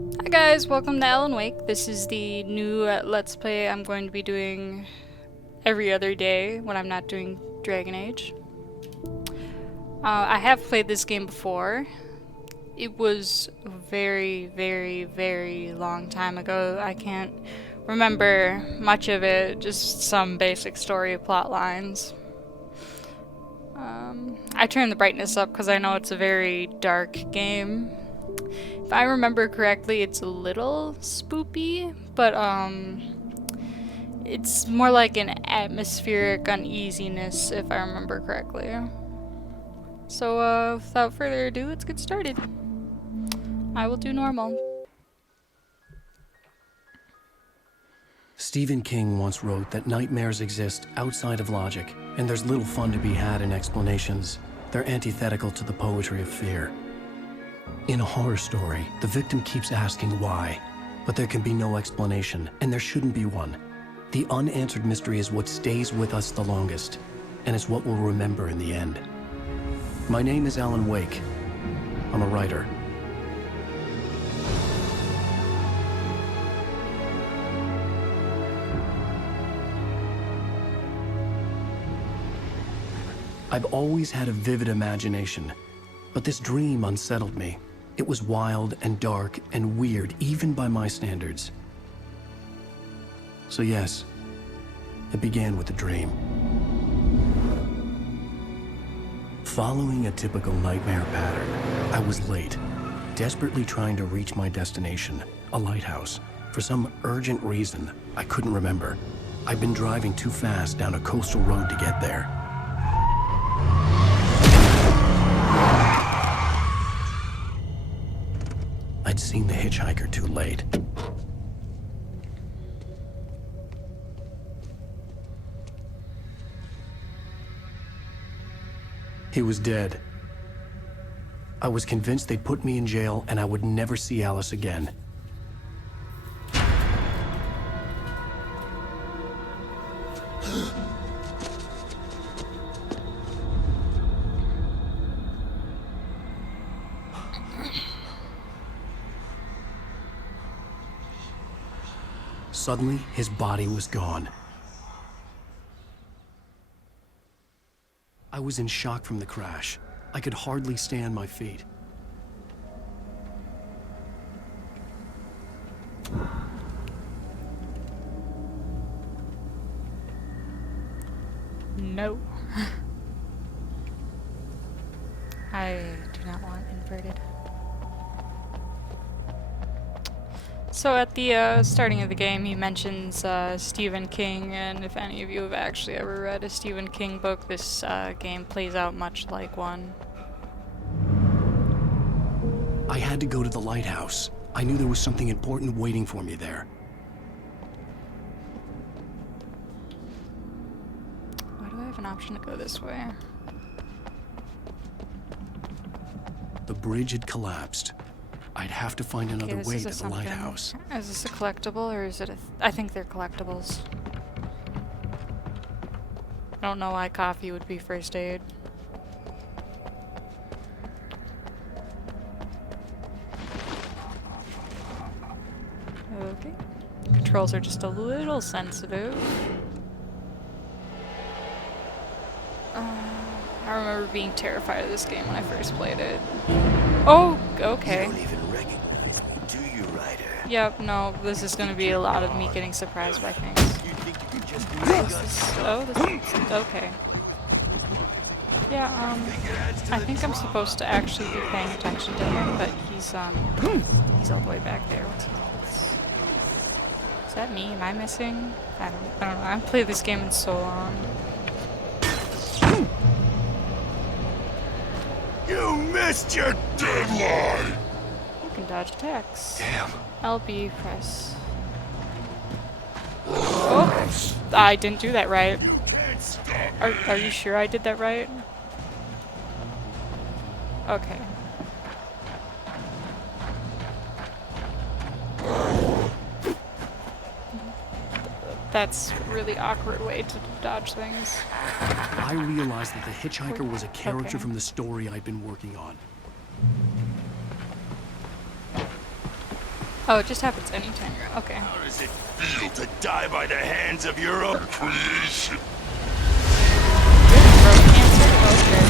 Hi guys, welcome to Alan Wake. This is the new Let's Play I'm going to be doing every other day when I'm not doing Dragon Age. I have played this game before. It was a very long time ago. I can't remember much of it, just some basic story plot lines. I turned the brightness up because I know it's a very dark game. If I remember correctly, it's a little spoopy, but it's more like an atmospheric uneasiness, if I remember correctly. So, without further ado, let's get started. I will do normal. Stephen King once wrote that nightmares exist outside of logic, and there's little fun to be had in explanations. They're antithetical to the poetry of fear. In a horror story, the victim keeps asking why, but there can be no explanation, and there shouldn't be one. The unanswered mystery is what stays with us the longest, and it's what we'll remember in the end. My name is Alan Wake. I'm a writer. I've always had a vivid imagination, but this dream unsettled me. It was wild and dark and weird, even by my standards. So yes, it began with a dream. Following a typical nightmare pattern, I was late, desperately trying to reach my destination, a lighthouse. For some urgent reason, I couldn't remember. I'd been driving too fast down a coastal road to get there. I'd seen the hitchhiker too late. He was dead. I was convinced they'd put me in jail and I would never see Alice again. Suddenly, his body was gone. I was in shock from the crash. I could hardly stay on my feet. No. I do not want inverted. So at the starting of the game, he mentions Stephen King, and if any of you have actually ever read a Stephen King book, this game plays out much like one. I had to go to the lighthouse. I knew there was something important waiting for me there. Why do I have an option to go this way? The bridge had collapsed. I'd have to find another way to the lighthouse. Is this a collectible, or is it I think they're collectibles. I don't know why coffee would be first aid. Okay. Controls are just a little sensitive. I remember being terrified of this game when I first played it. Oh, okay. You don't even recognize me, do you, Ryder? Yep, no, this is gonna be a lot of me getting surprised by things. You think you can just This is okay. Yeah, I think I'm supposed to actually be paying attention to him, but he's all the way back there. Is that me? Am I missing? I don't know. I haven't played this game in so long. You missed your deadline! You can dodge attacks. Damn. LB press. Oh, I didn't do that right. You can't stop Are you sure I did that right? Okay. That's a really awkward way to dodge things. I realized that the hitchhiker was a character Okay. from the story I'd been working on. Oh, it just happens anytime you're okay. How does it feel to die by the hands of your own creation? Throat cancer? Okay.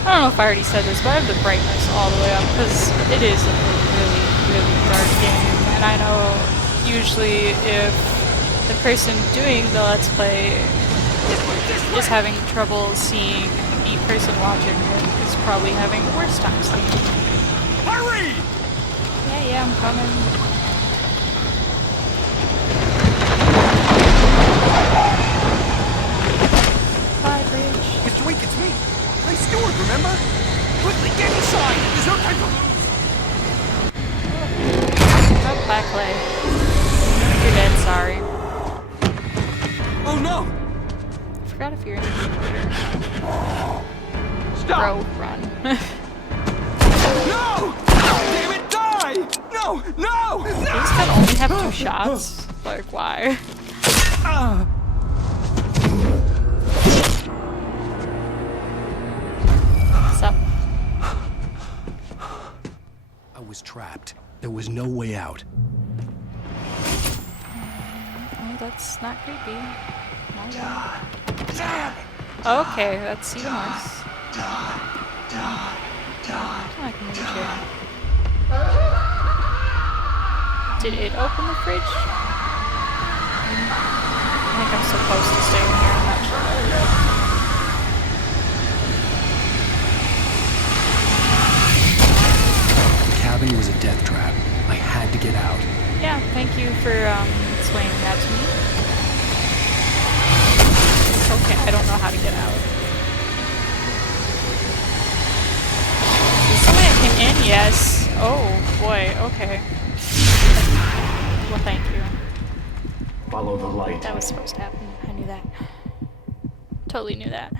I don't know if I already said this, but I have the brightness all the way up because it is a really, really dark game. And I know usually if the person doing the Let's Play is having trouble seeing the person watching it is probably having a worse time seeing it. Hurry! Yeah, I'm coming. Bye, Bridge. Mr. Wink, it's me. My steward, remember? Quickly, get inside! There's no time for... Oh, back Clay. You're dead, sorry. Oh no! I forgot if you're in the Stop! Bro, run. No! Damn it, die! No! No! These No! can only have 2 shots? Like, why? What's up? I was trapped. There was no way out. Oh, that's not creepy. Not at all. Okay, that's even worse. I can move here. Did it open the fridge? I think I'm supposed to stay in here, I'm not sure. The cabin was a death trap. I had to get out. Yeah, thank you for explaining that to me. Okay, I don't know how to get out. Is somebody that came in? Yes. Oh, boy, okay. Well, thank you. Follow the light. That was supposed to happen. I knew that. Totally knew that.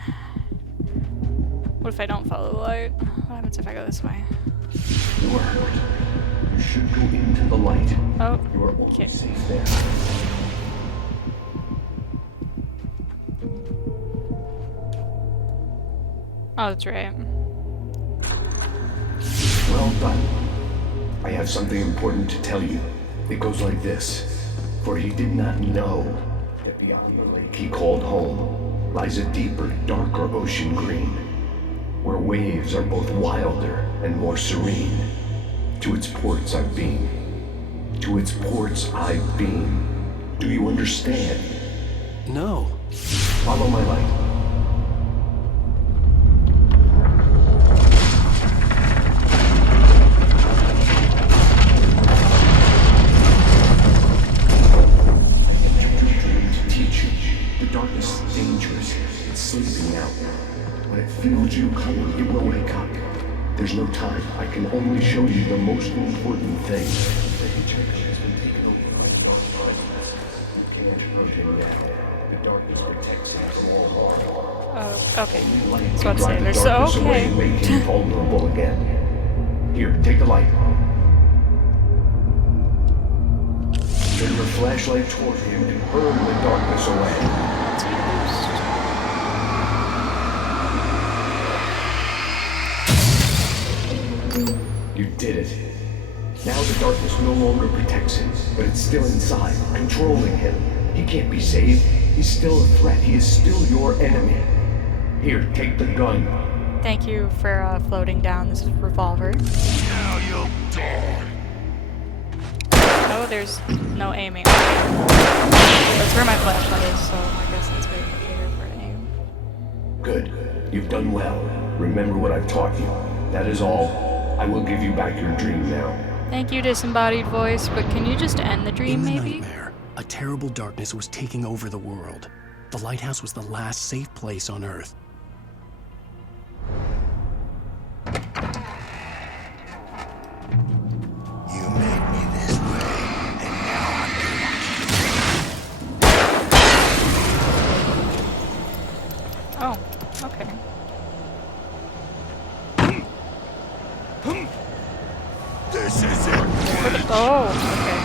What if I don't follow the light? What happens if I go this way? You are hurt. You should go into the light. Oh, You are okay. almost safe there. Oh, that's right. Well done. I have something important to tell you. It goes like this. For he did not know that beyond the lake he called home lies a deeper, darker ocean green, where waves are both wilder and more serene. To its ports I've been. To its ports I've been. Do you understand? No. Follow my light. To teach you, the darkness is dangerous. It's sleeping now. When it feels you coming, it will wake up. There's no time. I can only show you the most important thing. The darkness protects us from all harm. Okay. Light So can I'd say drive the there's darkness away okay. and make you vulnerable again. Here, take the light. Turn your flashlight toward him and burn the darkness away. You did it. Now the darkness no longer protects him, but it's still inside, controlling him. He can't be saved. He's still a threat. He is still your enemy. Here, take the gun. Thank you for floating down this revolver. Now you'll die. Oh, there's no aiming. That's where my flashlight is, so I guess that's very indicator for aim. Good. You've done well. Remember what I've taught you. That is all. I will give you back your dream now. Thank you, disembodied voice, but can you just end the In dream, the maybe? nightmare, a terrible darkness was taking over the world. The lighthouse was the last safe place on Earth. You made me this way, and now I'm Oh, okay. This is it. Oh, okay.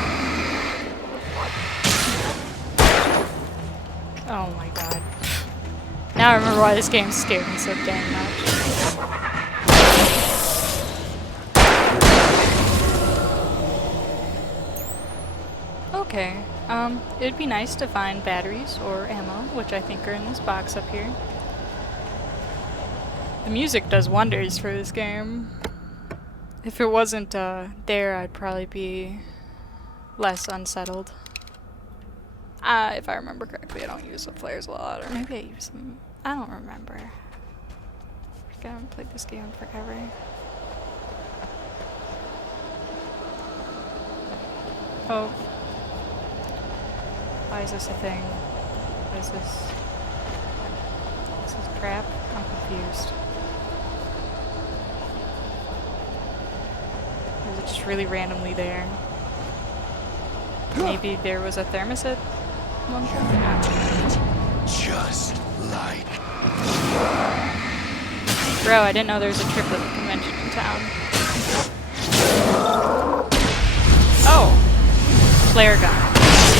Oh my god. Now I remember why this game scared me so dang much. Okay, it'd be nice to find batteries or ammo, which I think are in this box up here. The music does wonders for this game. If it wasn't there, I'd probably be less unsettled. If I remember correctly, I don't use the flares a lot, or maybe I use them. I don't remember. I haven't played this game in forever. Oh. Why is this a thing? What is this? This is a trap? I'm confused. Or is it just really randomly there? Maybe there was a thermos at one point? Just like. Bro, I didn't know there was a triplet convention in town. Oh! Flare gun.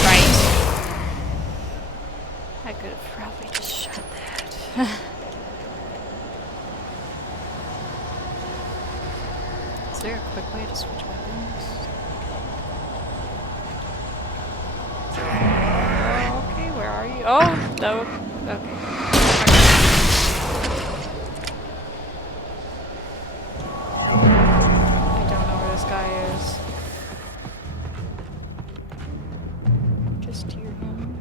Right. I could have probably just shot that. Is there a quick way to switch weapons? Okay, where are you? Oh, no. Okay. I don't know where this guy is. Just hear him.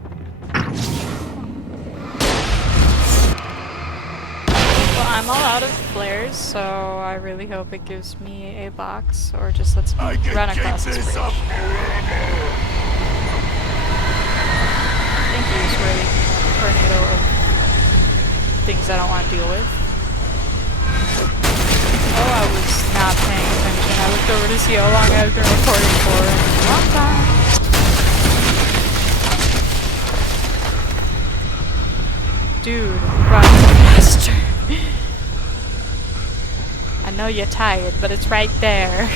Well, I'm all out of flares, so I really hope it gives me a box, or just lets me I can run keep across this this bridge. up forever. Thank you, it's really a tornado of things I don't want to deal with. Oh, I was not paying attention. I looked over to see how long I've been recording for, and it's a long time. Dude, run faster. I know you're tired, but it's right there.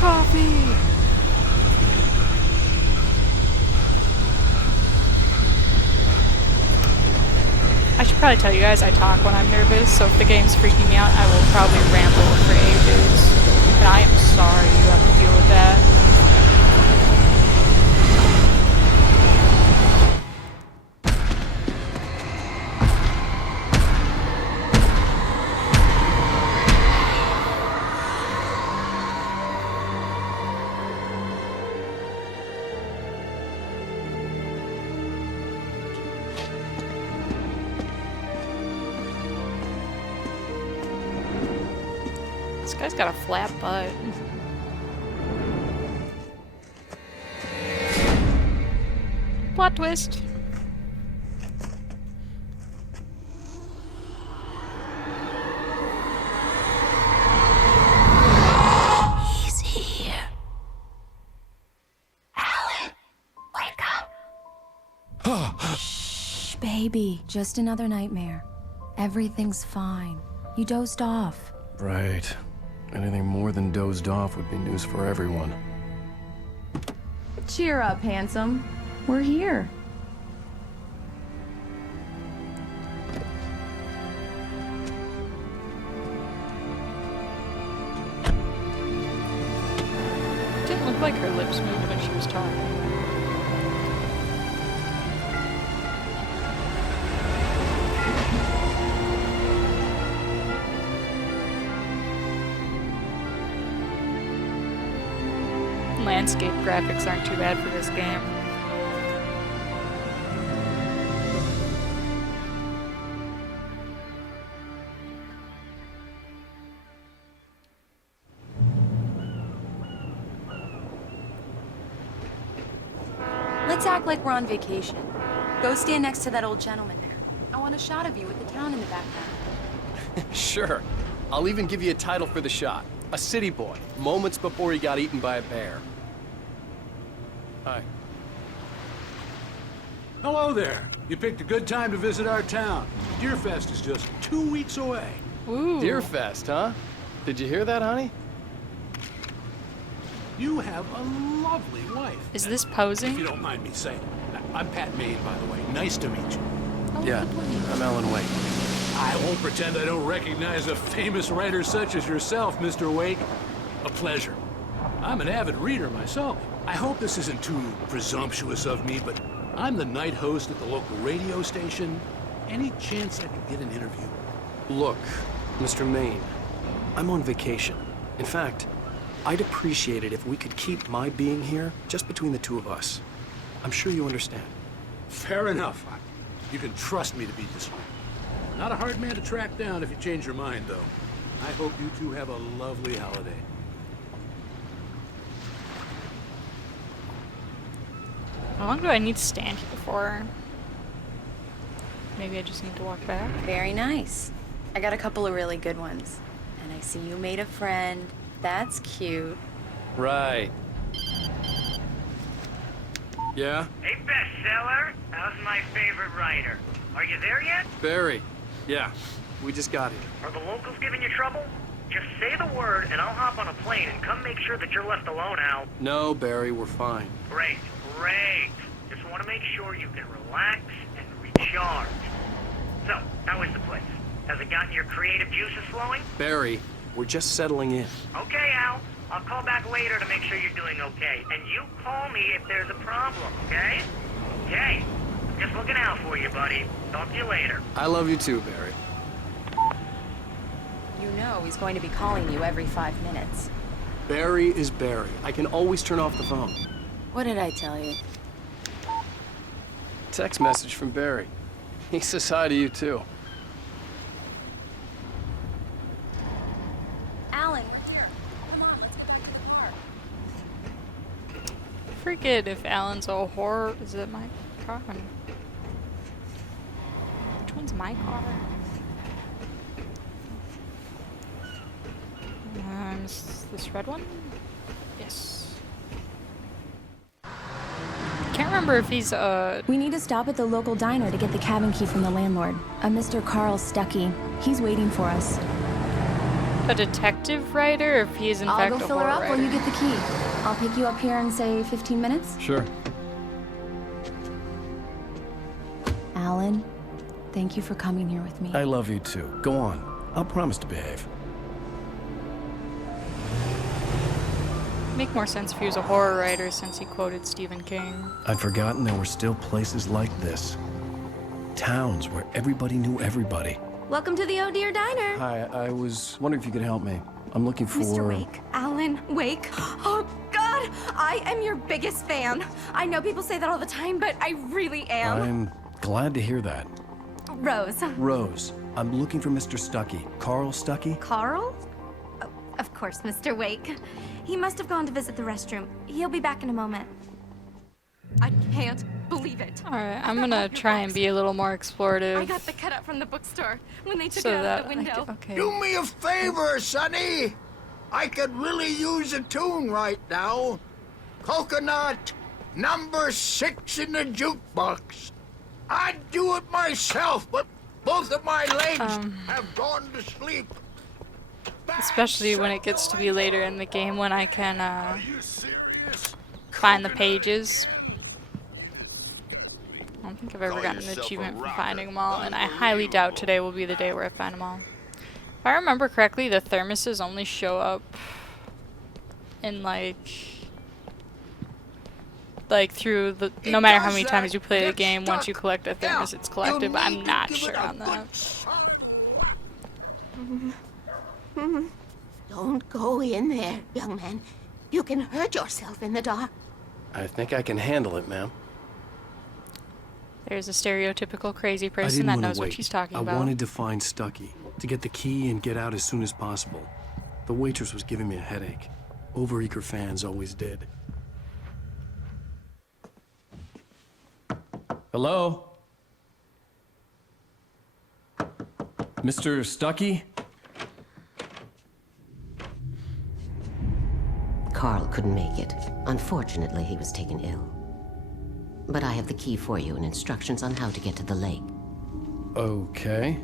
Coffee! I should probably tell you guys I talk when I'm nervous, so if the game's freaking me out, I will probably ramble for ages. And I am sorry you have to deal with that. This guy's got a flat butt. Plot twist. He's here. Alan, wake up. Shh, baby. Just another nightmare. Everything's fine. You dozed off. Right. Anything more than dozed off would be news for everyone. Cheer up, handsome. We're here. Didn't look like her lips moved when she was talking. Landscape graphics aren't too bad for this game. Let's act like we're on vacation. Go stand next to that old gentleman there. I want a shot of you with the town in the background. Sure. I'll even give you a title for the shot. A city boy, moments before he got eaten by a bear. Hi. Hello there. You picked a good time to visit our town. Deerfest is just 2 weeks away. Ooh. Deerfest, huh? Did you hear that, honey? You have a lovely wife. Is this If you posing? don't mind me saying. I'm Pat Maine, by the way. Nice to meet you. Yeah, I'm Alan Wake. I won't pretend I don't recognize a famous writer such as yourself, Mr. Wake. A pleasure. I'm an avid reader myself. I hope this isn't too presumptuous of me, but I'm the night host at the local radio station. Any chance I could get an interview? Look, Mr. Maine, I'm on vacation. In fact, I'd appreciate it if we could keep my being here just between the two of us. I'm sure you understand. Fair enough. You can trust me to be discreet. Not a hard man to track down if you change your mind, though. I hope you two have a lovely holiday. How long do I need to stand here for? Maybe I just need to walk back. Very nice. I got a couple of really good ones. And I see you made a friend. That's cute. Right. Yeah? Hey, bestseller. How's my favorite writer? Are you there yet? Barry. Yeah, we just got here. Are the locals giving you trouble? Just say the word and I'll hop on a plane and come make sure that you're left alone, Al. No, Barry, we're fine. Great, great. Just want to make sure you can relax and recharge. So, how is the place? Has it gotten your creative juices flowing? Barry, we're just settling in. Okay, Al. I'll call back later to make sure you're doing okay. And you call me if there's a problem, okay? Okay. I'm just looking out for you, buddy. Talk to you later. I love you too, Barry. You know he's going to be calling you every 5 minutes. Barry is Barry. I can always turn off the phone. What did I tell you? Text message from Barry. He says hi to you too. Alan, we're here. Come on, let's get back to the car. Forget if Alan's a horror. Is it my car? Which one's my car? Is this red one? Yes. Can't remember if he's We need to stop at the local diner to get the cabin key from the landlord, a Mr. Carl Stuckey. He's waiting for us. a detective writer, or if he is in I'll fact go a fill her horror up writer. while you get the key. I'll pick you up here in, say, 15 minutes. Sure. Alan, thank you for coming here with me. I love you too. Go on. I'll promise to behave. Make more sense if he was a horror writer since he quoted Stephen King. I'd forgotten there were still places like this. Towns where everybody knew everybody. Welcome to the Oh Dear Diner. Hi, I was wondering if you could help me. I'm looking for... Mr. Wake. Alan Wake. Oh, God. I am your biggest fan. I know people say that all the time, but I really am. I'm glad to hear that. Rose. Rose, I'm looking for Mr. Stuckey. Carl Stuckey? Carl? Oh, of course, Mr. Wake. He must have gone to visit the restroom. He'll be back in a moment. I can't believe it. Alright, I'm gonna try and be a little more explorative. I got the cutout from the bookstore when they took so it out that of the window. okay. Do me a favor, Sonny. I could really use a tune right now. Coconut, number 6 in the jukebox. I'd do it myself, but both of my legs have gone to sleep. Especially when it gets to be later in the game when I can find the pages. I don't think I've ever gotten an achievement for finding them all, and I highly doubt today will be the day where I find them all. If I remember correctly, the thermoses only show up in like through the no matter how many times you play the game, once you collect a thermos it's collected, but I'm not sure on that. Don't go in there, young man. You can hurt yourself in the dark. I think I can handle it, ma'am. There's a stereotypical crazy I person didn't that want knows to wait. what she's talking I about. wanted to find Stuckey, to get the key and get out as soon as possible. The waitress was giving me a headache. Overeager fans always did. Hello? Mr. Stuckey? Carl couldn't make it. Unfortunately, he was taken ill. But I have the key for you and instructions on how to get to the lake. Okay.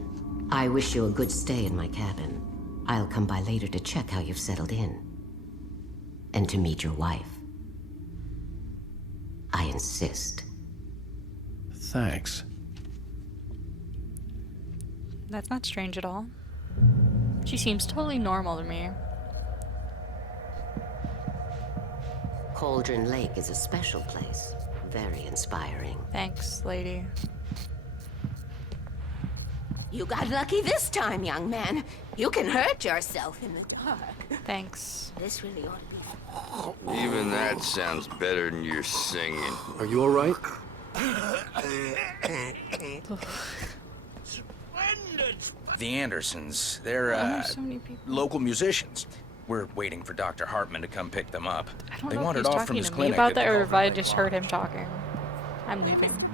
I wish you a good stay in my cabin. I'll come by later to check how you've settled in. And to meet your wife. I insist. Thanks. That's not strange at all. She seems totally normal to me. Cauldron Lake is a special place. Very inspiring. Thanks, lady. You got lucky this time, young man. You can hurt yourself in the dark. Thanks. This really ought to be... Even that sounds better than your singing. Are you all right? The Andersons, they're so many people. local musicians. We're waiting for Dr. Hartman to come pick them up. I don't They know if wandered he's off from talking his to me clinic about at that the or if I Cauldron just Lake heard him talking. I'm leaving.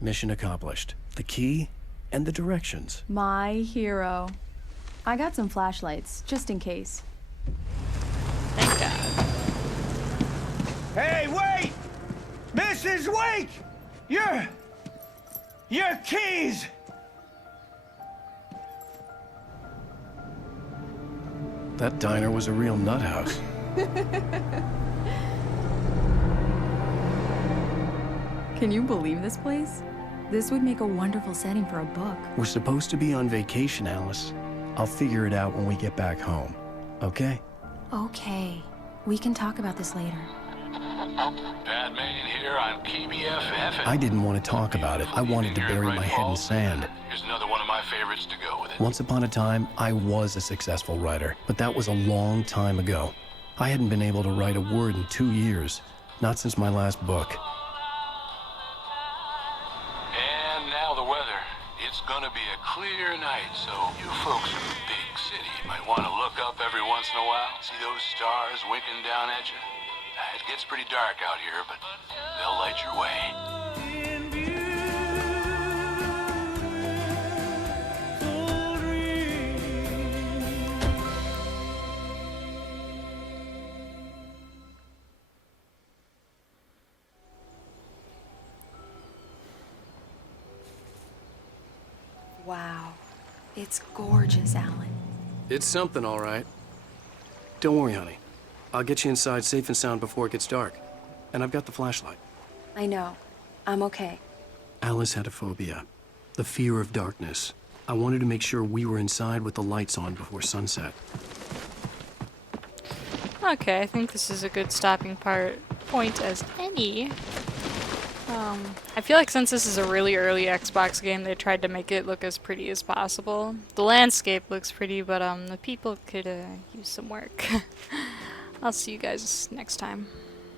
Mission accomplished. The key and the directions. My hero. I got some flashlights, just in case. Thank God. Hey, wait! Mrs. Wake! Your keys! That diner was a real nut house. Can you believe this place? This would make a wonderful setting for a book. We're supposed to be on vacation, Alice. I'll figure it out when we get back home. Okay? Okay. We can talk about this later. Pat Main here on KBFF. I didn't want to talk about it. I wanted to bury my head in sand. Here's another one of my favorites to go with it. Once upon a time, I was a successful writer, but that was a long time ago. I hadn't been able to write a word in 2 years, not since my last book. And now the weather. It's gonna be a clear night, so you folks in the big city might want to look up every once in a while. See those stars winking down at you? It gets pretty dark out here, but they'll light your way. Wow. It's gorgeous, Alan. It's something, all right. Don't worry, honey. I'll get you inside safe and sound before it gets dark. And I've got the flashlight. I know. I'm okay. Alice had a phobia, the fear of darkness. I wanted to make sure we were inside with the lights on before sunset. Okay, I think this is a good stopping point as any. I feel like since this is a really early Xbox game, they tried to make it look as pretty as possible. The landscape looks pretty, but the people could use some work. I'll see you guys next time.